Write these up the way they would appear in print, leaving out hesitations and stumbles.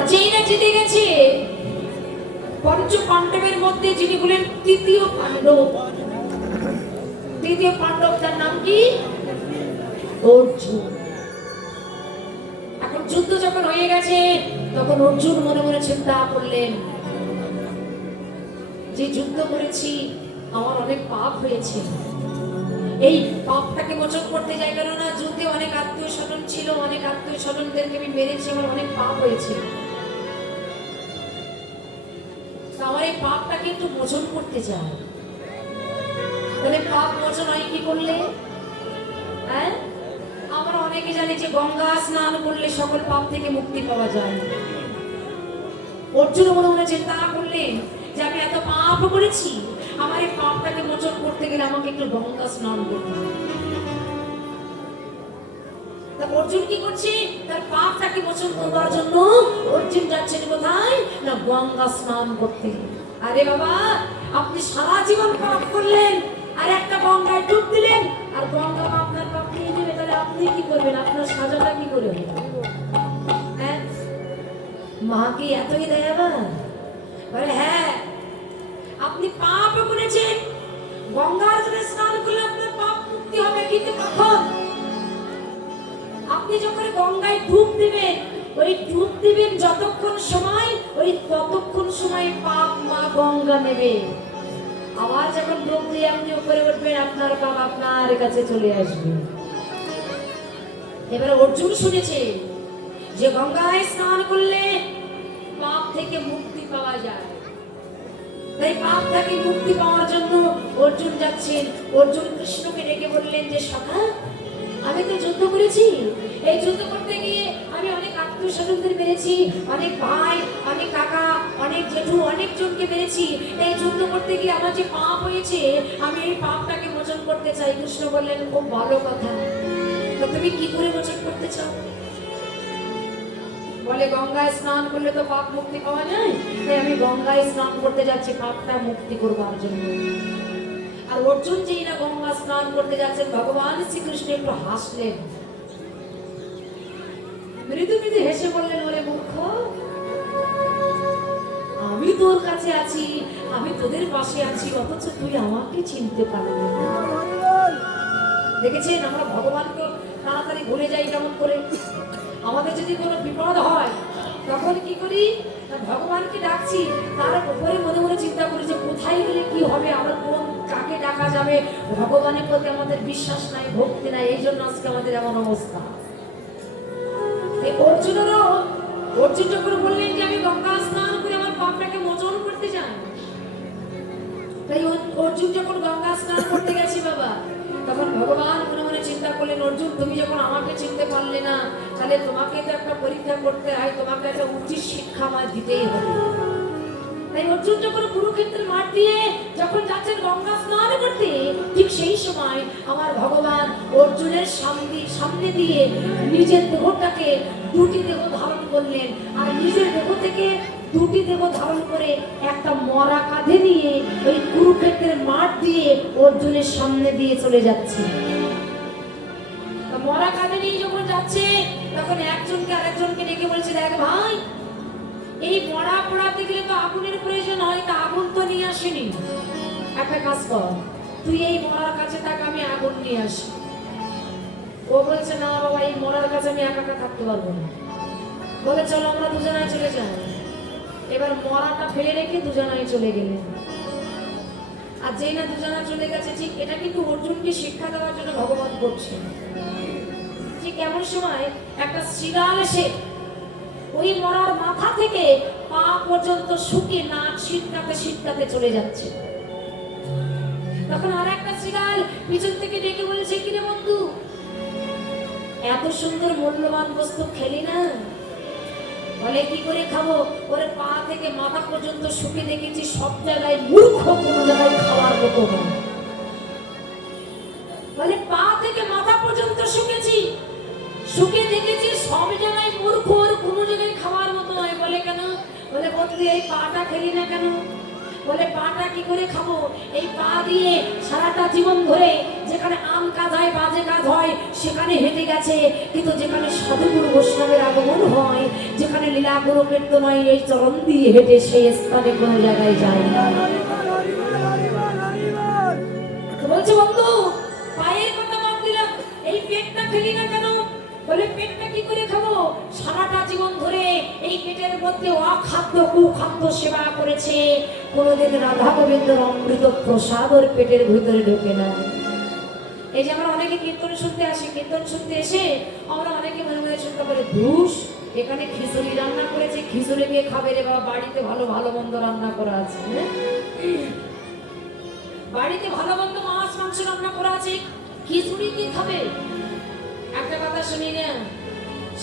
আর যেই না জিতে গেছে পঞ্চ পাণ্ডবের মধ্যে যিনি বলেন তৃতীয় পাণ্ডব, তৃতীয় পাণ্ডব তার নাম কি? অর্জুন। এখন যুদ্ধ যখন হয়ে গেছে তখন অর্জুন মনে মনে চিন্তা করলেন যে যুদ্ধ করেছি আমার অনেক পাপ হয়েছে, এই পাপটাকে মোচন করতে যাই, কেননা যুদ্ধে অনেক আত্মীয় স্বজন ছিল, অনেক আত্মীয় স্বজনদেরকে আমি মেরেছি, আমার অনেক পাপ হয়েছে, আমার এই পাপটাকে একটু মোচন করতে চাই। তাহলে পাপ মোচন হয় কি করলে? হ্যাঁ, আমরা অনেকে জানি যে গঙ্গা স্নান করলে সকল পাপ থেকে মুক্তি পাওয়া যায়। অর্জুন মনে মনে চিন্তা করলেন যে আমি এত পাপ করেছি, আমার এই পাপটাকে মোচন করতে গেলে আমাকে একটু গঙ্গা স্নান করতে হবে। তা অর্জুন কি করছে? তার পাপটাকে মোচন করবার জন্য অর্জুন যাচ্ছেন কোথায় না? গঙ্গা স্নান করতে। আরে বাবা, আপনি সারা জীবন পাপ করলেন আর একটা গঙ্গায় ডুব দিলেন, আর গঙ্গা আপনার পাপ নিয়ে নেবে, তাহলে আপনি কি করবেন? আপনার সাজাটা কি করে হবে? হ্যাঁ, মা কি এতই দয়াবান? বলে হ্যাঁ, আপনি পাপ করেছেন, গঙ্গার জলে স্নান করলে আপনার পাপ মুক্তি হবে, কিন্তু কখন? আপনি যখন গঙ্গায় ডুব দিবেন, ওই ডুব দিবেন যতক্ষণ সময়, ওই ততক্ষণ সময় পাপ মা গঙ্গা নেবে। আবার যখন ডুব দিয়ে আপনি উপরে উঠবেন, আপনার পাপ আপনার কাছে চলে আসবে। এবারে অর্জুন শুনেছে যে গঙ্গায় স্নান করলে পাপ থেকে মুক্তি পাওয়া যায়, তাই পাপ থেকে মুক্তি পাওয়ার জন্য অর্জুন যাচ্ছেন। অর্জুন কৃষ্ণকে ডেকে বললেন যে সখা, আমি তো যুদ্ধ করেছি, এই যুদ্ধ করতে গিয়ে আমি অনেক আত্মীয় স্বজনদের মেরেছি, অনেক ভাই, অনেক কাকা, অনেক জেঠু, অনেক জনকে মেরেছি। এই যুদ্ধ করতে গিয়ে আমার যে পাপ হয়েছে, আমি এই পাপটাকে মোচন করতে চাই। কৃষ্ণ বললেন খুব ভালো কথা, তো তুমি কি করে মোচন করতে চাও? বলে গঙ্গায় স্নান করলে তো পাপ মুক্তি পাওয়া যায়, তাই আমি গঙ্গায় স্নান করতে যাচ্ছি পাপটা মুক্তি করবার জন্য। আর অর্জুন যেই না গঙ্গা স্নান করতে যাচ্ছেন, ভগবান শ্রীকৃষ্ণ একটু হাসলেন, মৃদু মৃদু হেসে বললেন, বলে মূর্খ, আমি তোর কাছে আছি, আমি তোদের পাশে আছি, অথচ তুই আমাকে চিনতে পারলি না। দেখেছেন, আমরা ভগবানকে তাড়াতাড়ি ভুলে যাই কেমন করে। আমাদের যদি কোনো বিপদ হয় তখন কি করি? ভগবানকে ডাকছি, তার উপরে মনে মনে চিন্তা করি যে কোথায় গেলে কি হবে, আমরা কোন কাকে ডাকা যাবে। ভগবানের প্রতি আমাদের বিশ্বাস নাই, ভক্তি নাই, এই জন্য আজকে আমাদের এমন অবস্থা। অর্জুন যখন বললেন যে আমি গঙ্গা স্নান করে আমার পাপটাকে মোচন করতে চাই, তাই অর্জুন যখন গঙ্গা স্নান করতে গেছি বাবা, তখন ভগবান মনে মনে চিন্তা করলেন, অর্জুন তুমি যখন আমাকে চিনতে পারলে না, তাহলে তোমাকে তো একটা পরীক্ষা করতে হয়, তোমাকে একটা উচিত শিক্ষা আমার দিতেই হবে। তাই অর্জুন যখন কুরুক্ষেত্রের মাঠ দিয়ে যখন যাচ্ছেন গঙ্গা স্নান করতে, ঠিক সেই সময় আমার ভগবান অর্জুনের সামনে দিয়ে নিজের দেহটাকে দুটি দেহ ধারণ করলেন, আর নিজের দেহ থেকে দুটি দেহ ধারণ করে একটা মরা কাঁধে নিয়ে ওই কুরুক্ষেত্রের মাঠ দিয়ে অর্জুনের সামনে দিয়ে চলে যাচ্ছে। মরা কাঁধে নিয়ে যখন যাচ্ছে, তখন একজনকে আরেকজনকে ডেকে বলছে, দেখ ভাই, এই মরা পোড়াতে গেলে তো আগুনের প্রয়োজন হয়, তা আগুন তো নিয়ে আসেনি, একটা কাজ কর, তুই এই মরার কাছে থাক, আমি আগুন নিয়ে আসি। ও বলছে, না বাবা, এই মরার কাছে আমি একা একা থাকতে পারবো না। বলে চলো আমরা দুজনাই চলে যাই। এবার মরাটা ফেলে রেখে দুজনাই চলে গেলেন। আর যেই না দুজনা চলে গেছে, ঠিক এটা কিন্তু অর্জুনকে শিক্ষা দেওয়ার জন্য ভগবান করছে। ঠিক এমন সময় একটা শৃগাল এসে ওই মরার মাথা থেকে পা পর্যন্ত শুকিয়ে নাক শীতকাতে চলে যাচ্ছে। তখন আর একটা শৃগাল পিছন থেকে ডেকে বলেছে, কিরে বন্ধু, এত সুন্দর মূল্যবান বস্তু খেলি না? বলে কি করে খাবো, ওরে পা থেকে মাথা পর্যন্ত শুকিয়ে দেখেছি, সব জায়গায় মূর্খ, কোনো জায়গায় খাওয়ার মতো না। বলে পা থেকে মাথা পর্যন্ত শুকিয়ে দেখেছি, সব জায়গায় মূর্খ, আর কোনো জায়গায় খাওয়ার মতো নয়। বলে কেন? বলে বন্ধু, এই পাটা খেলি না কেন? বলে পাটা কি করে খাবো? এই পা দিয়ে সারাটা জীবন ধরে যেখানে আম কাজ হয়, বাজে কাজ হয়, সেখানে হেঁটে গেছে, কিন্তু যেখানে সাধুগুরু বৈষ্ণবের আগমন হয়, যেখানে লীলা গুরু কীর্তন হয়, এই চরণ দিয়ে হেঁটে সেই স্থানে কোনো জায়গায় যায় না। বলছে বন্ধু, পায়ের কথা বাদ দিলাম, এই পেটটা খেলি না কেন? বলে পেটটা কি করে খাবো? সারাটা জীবন ধরে এই পেটের মধ্যে অখাদ্য কুখাদ্য সেবা করেছে, কোনোদিন রাধা গোবিন্দর অমৃত প্রসাদের পেটের ভিতরে ঢোকে না। এই যে আমরা অনেকে কীর্তন শুনতে আসি, কীর্তন শুনতে এসে আমরা অনেকে মনে মনে চিন্তা করে, ধুস এখানে খিচুড়ি রান্না করেছে, খিচুড়ি দিয়ে খাবে রে বাবা, বাড়িতে ভালো ভালো মন্দ রান্না করা আছে, বাড়িতে ভালো মন্দ মাছ মাংস রান্না করা আছে, খিচুড়ি কি খাবে? একটা কথা শুনি না,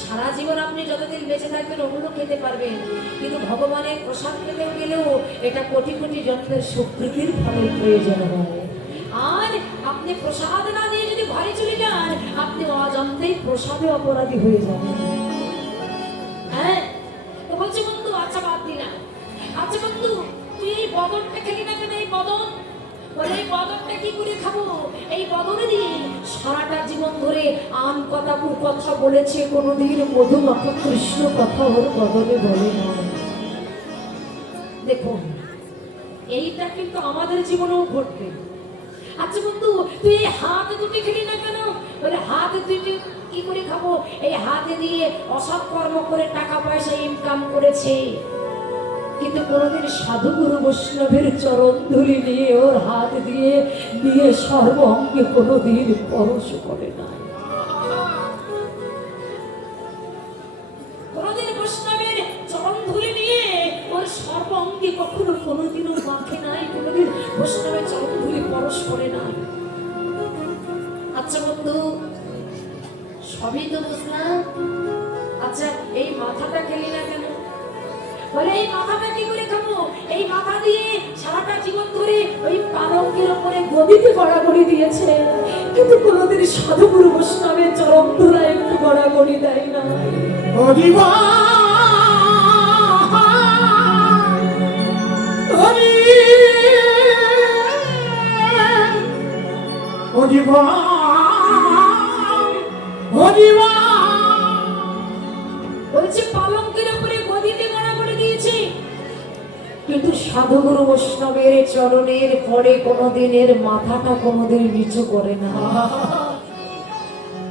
সারা জীবন আপনি যতদিন বেঁচে থাকবেন ওগুলো খেতে পারবেন, কিন্তু ভগবানের প্রসাদ খেতে গেলেও এটা কোটি কোটি জন্মের স্বীকৃতির ফলের প্রয়োজন হয়। আর আপনি প্রসাদ না দিয়ে যদি ঘরে চলে যান, আপনি অজান্তেই প্রসাদে অপরাধী হয়ে যাবেন। হ্যাঁ, তো বলছি বন্ধু, আচ্ছা বাদ দিলাম, আচ্ছা বন্ধু তুই এই বদনটা খেলি না কেন? এই বদন, বলে এই বদনটা কি করে খাবো? এই বদনে দিয়ে সারাটা জীবন ধরে আম কথা কুকথা বলেছে, কোনোদিন মধুমাখা কৃষ্ণ কথা ওর বদনে বলে না। দেখুন, এইটা কিন্তু আমাদের জীবনেও ঘটবে। আচ্ছা বন্ধু তুই এই হাত দুটি খেলি না কেন? বলে হাত দুটি কি করে খাবো? এই হাতে দিয়ে অসৎ কর্ম করে টাকা পয়সা ইনকাম করেছে, কিন্তু কোনোদিন সাধুগুরু বৈষ্ণবের চরণ ধুলি নিয়ে ওর হাত দিয়ে নিয়ে সর্ব অঙ্গে কোনোদিন স্পর্শ করে না। কোনোদিন বৈষ্ণবের চরণ ধুলি নিয়ে ওর সর্ব অঙ্গে কখনো কোনোদিনও মাখে নাই, কোনোদিন বৈষ্ণবের চরণ ধুলি স্পর্শ করে না। আচ্ছা বন্ধু, সবই তো বুঝলাম, আচ্ছা এই মাথাটা খেলি না কেন? বলে এই মাথাটা কি করে খাবো? এই মাথা দিয়ে সারাটা জীবন ধরে ওই পালঙ্কের উপরে গদিতে গড়াগড়ি দিয়েছে, কিন্তু কোনোদিন সাধুগুরু বৈষ্ণবের চরণ ধুলায় একটু গড়াগড়ি দেয় না। বলছে পালঙ্কের উপরে গদিতে গড়াগড়ি দিয়েছে, কিন্তু সাধুগুরু বৈষ্ণবের চরণের পরে কোনোদিনের মাথাটা কোনোদিন নিচু করে না।